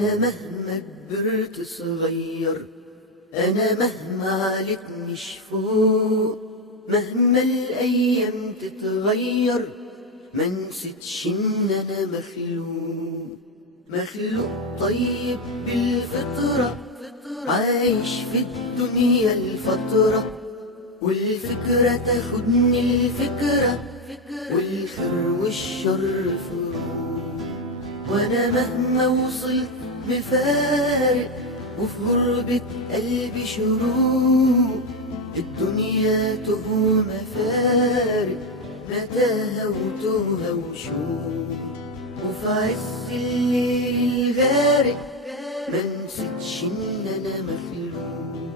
أنا مهما كبرت صغير، أنا مهما عليت مش فوق، مهما الأيام تتغير ما نسيتش إن أنا مخلوق طيب بالفطرة، عايش في الدنيا الفترة، والفكرة تاخدني الفكرة، والخير والشر فروق. وانا مهما وصلت مفارق، وفي غربة قلبي شروق، الدنيا تهوى مفارق، متاهة وتوهة وشوق، وفي عز الليل الغارق ما نسيتش ان انا مخلوق.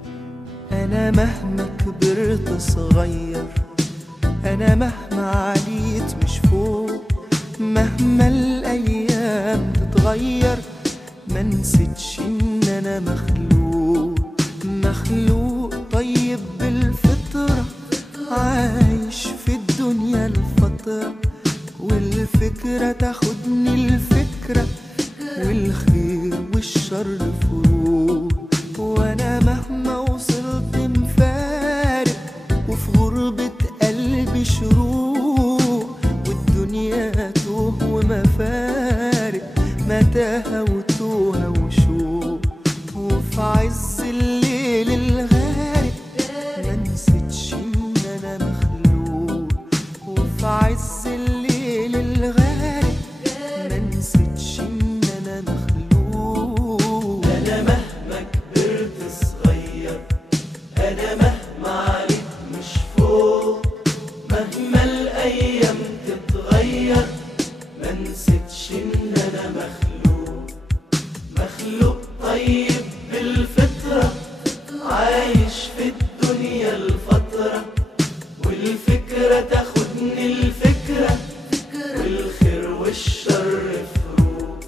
أنا مهما كبرت صغير، أنا مهما عليت مش فوق، مهما الأيام تتغير ما نسيتش إن أنا مخلوق طيب بالفطرة، عايش في الدنيا الفترة، والفكرة تاخدني الفكرة، والخير والشر فروق. وأنا مهما وصلت مفارق، وفي غربة قلبي شروق، والدنيا توه ومفارق، متاهة وتوهة وشوق، وفي عز الليل الغارق ما نسيتش إن أنا مخلوق، وفي عز الليل الغارق ما نسيتش إن أنا مخلوق. أنا مهما كبرت صغير، أنا مهما عليت مش فوق، مهما الأيام تتغير ما نسيتش إن أنا مخلوق طيب بالفطرة، عايش في الدنيا الفترة، والفكرة تاخدني الفكرة، والخير والشر فروق.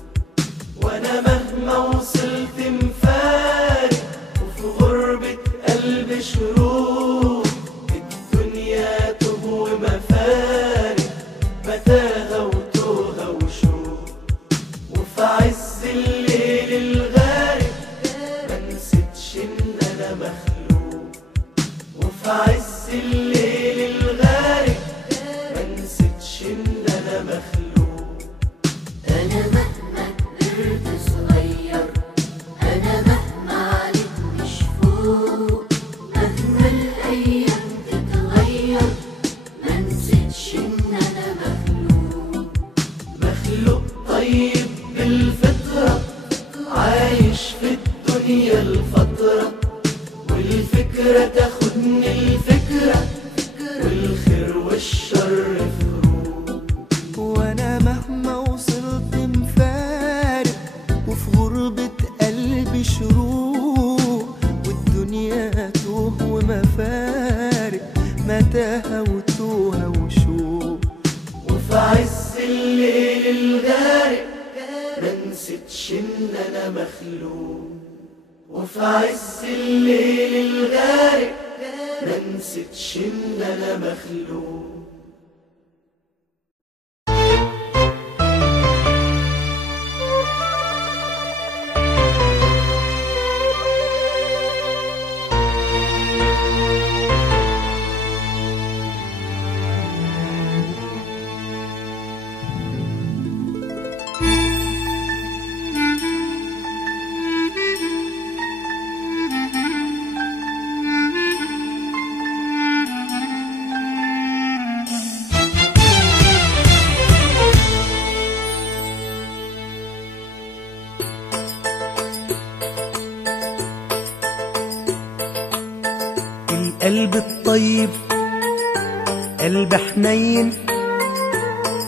وأنا مهما وصلت مفارق، وفي غربة قلبي شروق، الدنيا تهوى مفارق، متاهة وتوهة وشوق، وفي عز الليل الغارق ما نسيتش إن أنا مخلوق، وفي عز الليل الغارق ما نسيتش إن أنا مخلوق. أنا مهما كبرت صغير، أنا مهما عليت مش فوق، مهما الأيام تتغير ما نسيتش إن أنا مخلوق طيب بالفطرة، عايش في الدنيا الفترة، والفكرة تاخدني الفكرة، والخير والشر فروق. وأنا مهما وصلت مفارق، وفي غربة قلبي شروق، والدنيا توه ومفارق، متاهة وتوهة وشوق، وفي عز الليل الغارق ما نسيتش إن أنا مخلوق، وفي عز الليل الغارق ما نسيتش إن أنا مخلوق. القلب الطيب، قلب حنين،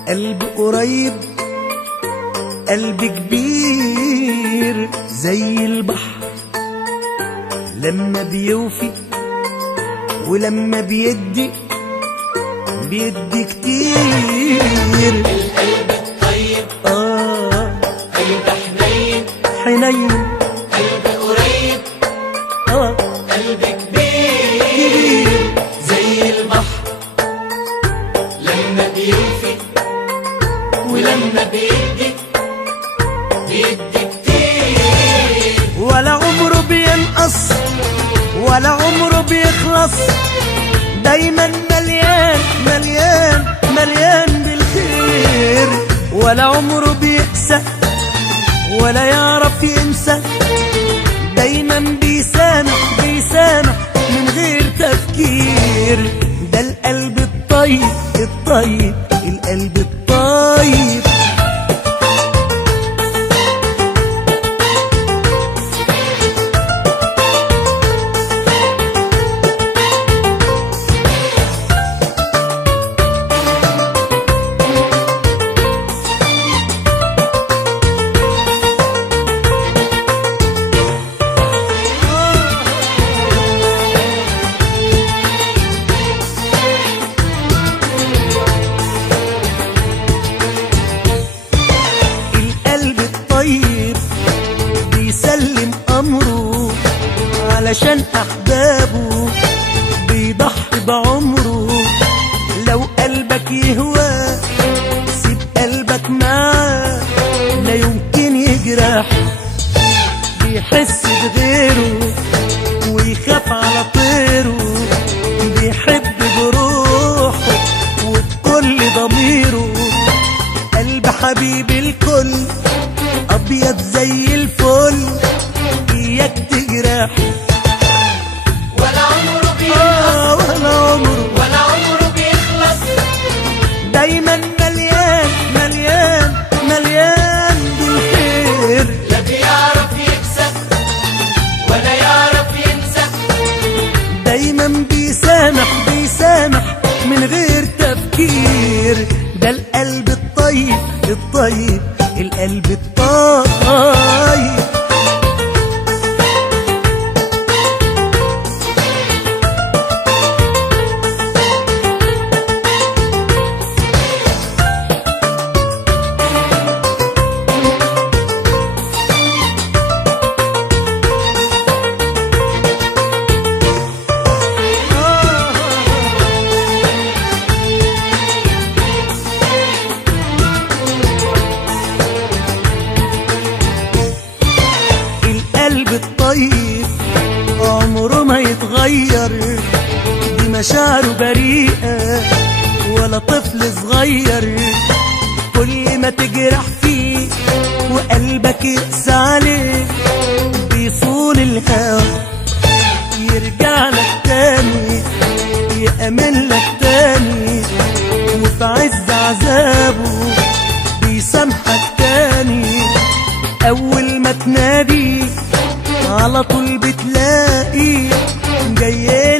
قلب قريب، قلب كبير زي البحر، لما بيوفي ولما بيدي كتير. القلب الطيب، قلب حنين، قلب قريب، قلب كبير زي البحر، لما بيوفي ولما بيدي كتير. دايما مليان مليان مليان بالخير، ولا عمره بيقسى ولا يعرف ينسى، دايما بيسامح بيسامح من غير تفكير. ده القلب الطيب الطيب القلب الطيب. بيسلم أمره علشان أحبابه، بيضحي بعمره. لو قلبك يهوى سيب قلبك معاه، لا يمكن يجرح. بيحس بغيره ويخاف على طيره، بيحب بروحه وبكل ضميره. قلب حبيب الكل أبيض زي الفل، إياك تجرح. ولا عمره بيخلص ولا عمره بيخلص، دايما مليان مليان مليان بالخير. لا بيعرف يكسب ولا يعرف ينسى، دايما بيسامح بيسامح من غير تفكير. ده القلب الطيب الطيب القلب الطيب. الطيب عمره ما يتغير، دي مشاعره بريئة ولا طفل صغير. كل ما تجرح فيه وقلبك يقسى عليه، بيصون الهوى يرجع لك تاني، يأمن لك تاني، وفي عز عذابه بيسامحك تاني. أول ما تنادي على طول بتلاقي جاي